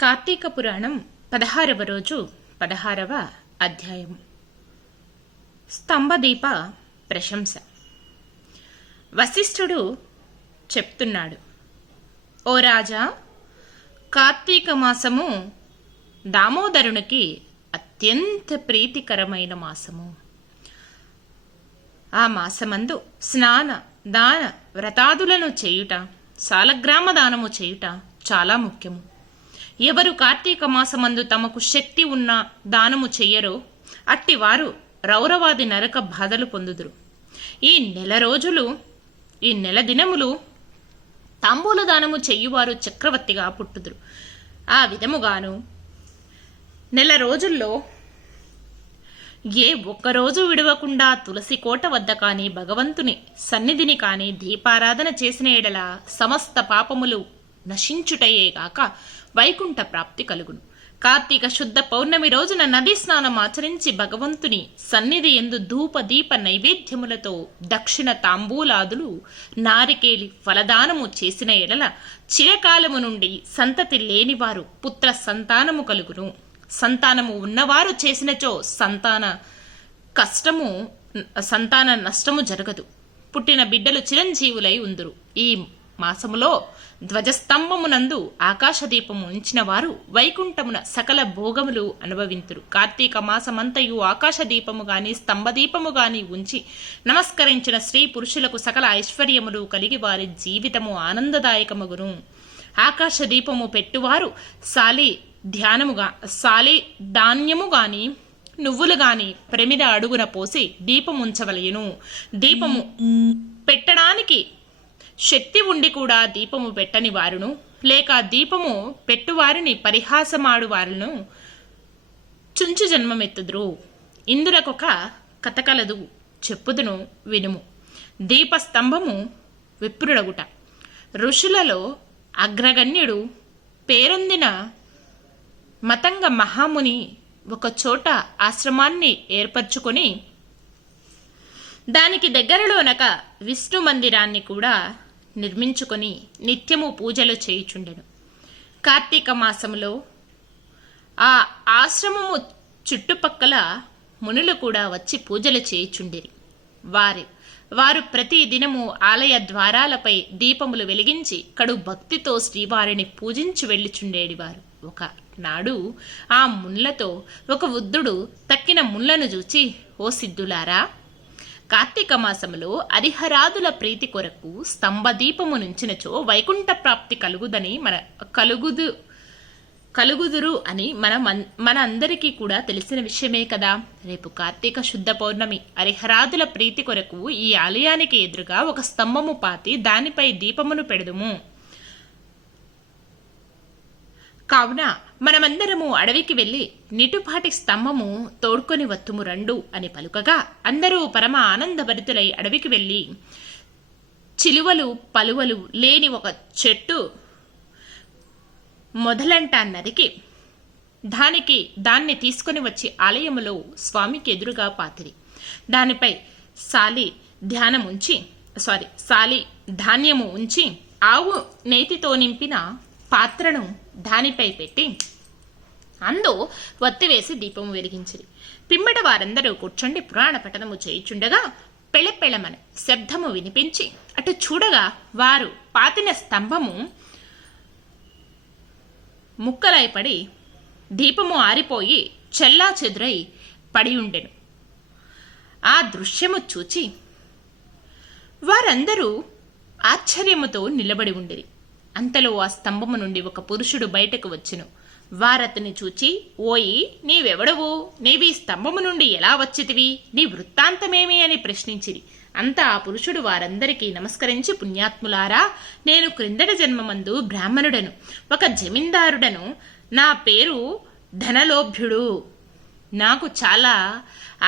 కార్తీక పురాణం 16వ రోజు 16వ అధ్యాయం. స్తంభదీప ప్రశంస. వశిష్ఠుడు చెప్తున్నాడు, ఓ రాజా, కార్తీక మాసము దామోదరునికి అత్యంత ప్రీతికరమైన మాసము. ఆ మాసమందు స్నాన దాన వ్రతాదులను చేయుట, సాలగ్రామ దానము చేయుట చాలా ముఖ్యము. ఎవరు కార్తీక మాసమందు తమకు శక్తి ఉన్న దానము చెయ్యరో అట్టివారు రౌరవాది నరక బాధలు పొందుదురు. ఈ నెల దినములు తాంబూల దానము చెయ్యువారు చక్రవర్తిగా పుట్టుదురు. ఆ విధముగాను నెల రోజుల్లో ఏ ఒక్కరోజు విడవకుండా తులసి కోట వద్ద కాని భగవంతుని సన్నిధిని కాని దీపారాధన చేసిన ఎడల సమస్త పాపములు నశించుటయేగాక వైకుంఠ ప్రాప్తి కలుగును. కార్తీక శుద్ధ పౌర్ణమి రోజున నదీ స్నానం ఆచరించి భగవంతుని సన్నిధి యందు ధూప దీప నైవేద్యములతో దక్షిణ తాంబూలాదులు నారికేలి ఫలదానము చేసిన ఎడల చిరకాలము నుండి సంతతి లేనివారు పుత్ర సంతానము కలుగును. సంతానము ఉన్నవారు చేసినచో సంతాన నష్టము జరగదు. పుట్టిన బిడ్డలు చిరంజీవులై ఉందురు. ఈ మాసములో ధ్వజస్తంభమునందు ఆకాశదీపము ఉంచిన వారు వైకుంఠమున సకల భోగములు అనుభవింతురు. కార్తీక మాసమంతయు ఆకాశదీపము గాని స్తంభదీపము గాని ఉంచి నమస్కరించిన స్త్రీ పురుషులకు సకల ఐశ్వర్యములు కలిగి వారి జీవితము ఆనందదాయకమగును. ఆకాశదీపము పెట్టువారు సాలి ధాన్యము గాని నువ్వులు గాని ప్రమిద అడుగున పోసి దీపముంచవలయును. దీపము పెట్టడానికి శక్తి ఉండి కూడా దీపము పెట్టని వారును, లేక దీపము పెట్టువారిని పరిహాసమాడు వారును చుంచు జన్మమెత్తుదురు. ఇందులకొక కథ కలదు, చెప్పుదును వినుము. దీపస్తంభము విప్రుడగుట. ఋషులలో అగ్రగణ్యుడు పేరొందిన మతంగ మహాముని ఒక చోట ఆశ్రమాన్ని ఏర్పరచుకొని దానికి దగ్గరలోనక విష్ణు మందిరాన్ని కూడా నిర్మించుకొని నిత్యము పూజలు చేయుచుండెను. కార్తీక మాసములో ఆ ఆశ్రమము చుట్టుపక్కల మునులు కూడా వచ్చి పూజలు చేయుచుండిరి. వారు ప్రతి దినము ఆలయ ద్వారాలపై దీపములు వెలిగించి కడు భక్తితో శ్రీవారిని పూజించి వెళ్ళిచుండేడివారు. ఒక నాడు ఆ మున్లతో ఒక వృద్ధుడు తక్కిన మున్లను చూచి, ఓ సిద్ధులారా, కార్తీక మాసములో హరిహరాదుల ప్రీతి కొరకు స్తంభదీపము నుంచినచో వైకుంఠ ప్రాప్తి కలుగుదురు అని మన అందరికీ కూడా తెలిసిన విషయమే కదా. రేపు కార్తీక శుద్ధ పౌర్ణమి. హరిహరాదుల ప్రీతి కొరకు ఈ ఆలయానికి ఎదురుగా ఒక స్తంభము పాతి దానిపై దీపమును పెడదుము. కావున మనమందరము అడవికి వెళ్లి నిటుపాటి స్తంభము తోడ్కొని వత్తుము రండు అని పలుకగా అందరూ పరమ ఆనందభరితులై అడవికి వెళ్లి చిలువలు పలువలు లేని ఒక చెట్టు మొదలంటా నరికి దాన్ని తీసుకొని వచ్చి ఆలయములో స్వామికి ఎదురుగా పాతిరి. దానిపై ధాన్యము ఉంచి ఆవు నేతితో నింపిన పాత్రను దానిపై పెట్టి అందు వత్తివేసి దీపము వెలిగించిరి. పిమ్మట వారందరూ కూర్చొని పురాణ పఠనము చేయుచుండగా పెళపెళమన శబ్దము వినిపించి అటు చూడగా వారు పాతిన స్తంభము ముక్కలైపడి దీపము ఆరిపోయి చెల్లా చెదురై పడి ఉండెను. ఆ దృశ్యము చూచి వారందరూ ఆశ్చర్యముతో నిలబడి ఉండిరి. అంతలో ఆ స్తంభము నుండి ఒక పురుషుడు బయటకు వచ్చెను. వారతని చూచి, ఓయి, నీవెవడవు? నీవి స్తంభము నుండి ఎలా వచ్చితివి? నీ వృత్తాంతమేమి అని ప్రశ్నించిరి. అంతా ఆ పురుషుడు వారందరికీ నమస్కరించి, పుణ్యాత్ములారా, నేను క్రిందటి జన్మమందు బ్రాహ్మణుడను, ఒక జమీందారుడను. నా పేరు ధనలోభ్యుడు. నాకు చాలా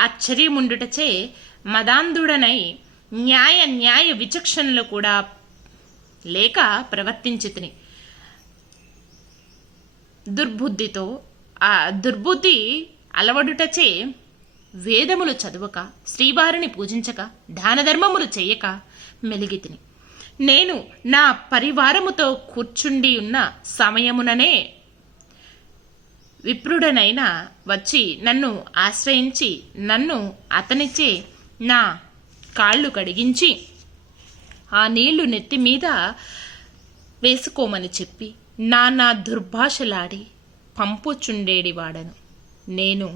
ఆశ్చర్యముండుటచే మదాంధుడనై న్యాయ విచక్షణలు కూడా లేక ప్రవర్తించితిని. దుర్బుద్ధి అలవడుటచే వేదములు చదువక, శ్రీవారిని పూజించక, దానధర్మములు చెయ్యక మెలిగితిని. నేను నా పరివారముతో కూర్చుండి ఉన్న సమయముననే విప్రుడనైనా వచ్చి నన్ను ఆశ్రయించి నన్ను అతనిచే నా కాళ్ళు కడిగించి ఆ నీళ్లు నెత్తి మీద వేసుకోమని చెప్పి నానా దుర్భాషలాడి పంపుచుండేడివాడను. నేను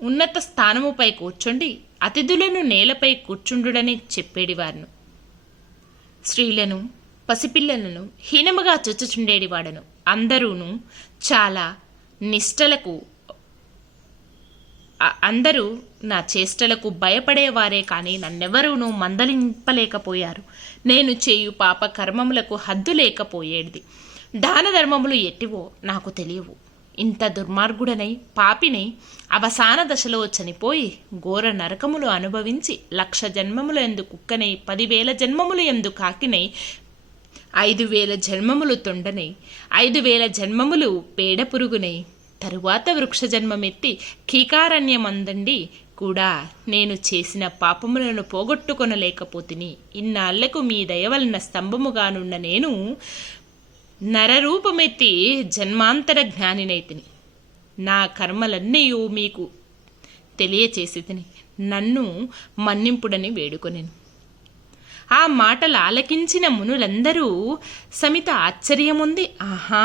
ఉన్నత స్థానముపై కూర్చుండి అతిథులను నేలపై కూర్చుండుడని చెప్పేడివారును. స్త్రీలను పసిపిల్లలను హీనముగా చుచ్చుచుండేడివాడను. అందరూను చాలా అందరూ నా చేష్టలకు భయపడేవారే కానీ నన్నెవరూనూ మందలింపలేకపోయారు. నేను చేయు పాప కర్మములకు హద్దు లేకపోయేది. దాన ధర్మములు ఎట్టివో నాకు తెలియవు. ఇంత దుర్మార్గుడనై పాపినై అవసాన దశలో చనిపోయి ఘోర నరకములు అనుభవించి 1,00,000 జన్మములు ఎందు కుక్కనై 10,000 జన్మములు ఎందు కాకినై 5,000 జన్మములు తొండనై 5,000 జన్మములు పేడ పురుగునై తరువాత వృక్ష జన్మమెత్తి కీకారణ్యమందండి కూడా నేను చేసిన పాపములను పోగొట్టుకొనలేకపోతిని. ఇన్నాళ్లకు మీ దయవలన స్తంభముగానున్న నేను నరరూపమెత్తి జన్మాంతర జ్ఞానినైతిని. నా కర్మలన్నయూ మీకు తెలియచేసితిని. నన్ను మన్నింపుడని వేడుకొనెను. ఆ మాటలు ఆలకించిన మునులందరూ సమిత ఆశ్చర్యముంది. ఆహా,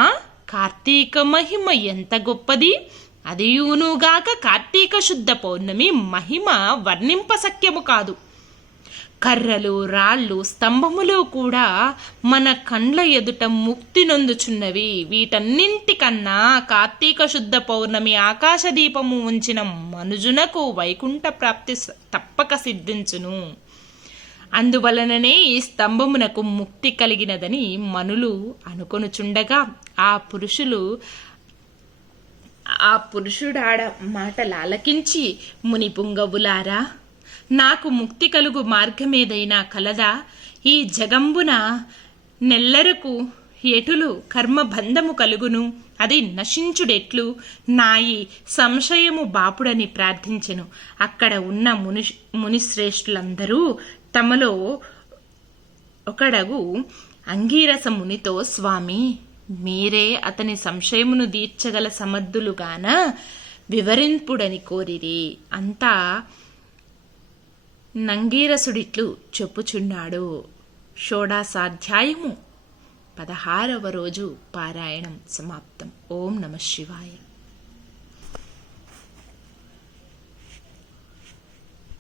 కార్తీక మహిమ ఎంత గొప్పది! అదియునుగాక కార్తీక శుద్ధ పౌర్ణమి మహిమ వర్ణింపశక్యము కాదు. కర్రలు రాళ్ళు స్తంభములు కూడా మన కండ్ల ఎదుట ముక్తి నొందుచున్నవి. వీటన్నింటికన్నా కార్తీక శుద్ధ పౌర్ణమి ఆకాశదీపము ఉంచిన మనుజునకు వైకుంఠ ప్రాప్తి తప్పక సిద్ధించును. అందువలననే ఈ స్తంభమునకు ముక్తి కలిగినదని మనులు అనుకొనుచుండగా ఆ పురుషుడాడ మాటలాలకించి ముని పుంగవులారా, నాకు ముక్తి కలుగు మార్గమేదైనా కలదా? ఈ జగంబున నెల్లరకు ఎటులు కర్మబంధము కలుగును? అది నశించుడెట్లు? నాయి సంశయము బాపుడని ప్రార్థించెను. అక్కడ ఉన్న మునిశ్రేష్ఠులందరూ తమలో ఒకడగు అంగీరస మునితో, స్వామి, మీరే అతని సంశయమును తీర్చగల సమర్థులుగాన వివరింపుడని కోరిరి. అంతా నంగీరసుడిట్లు చెప్పుచున్నాడు. షోడాసాధ్యాయము 16వ రోజు పారాయణం సమాప్తం. ఓం నమః శివాయ.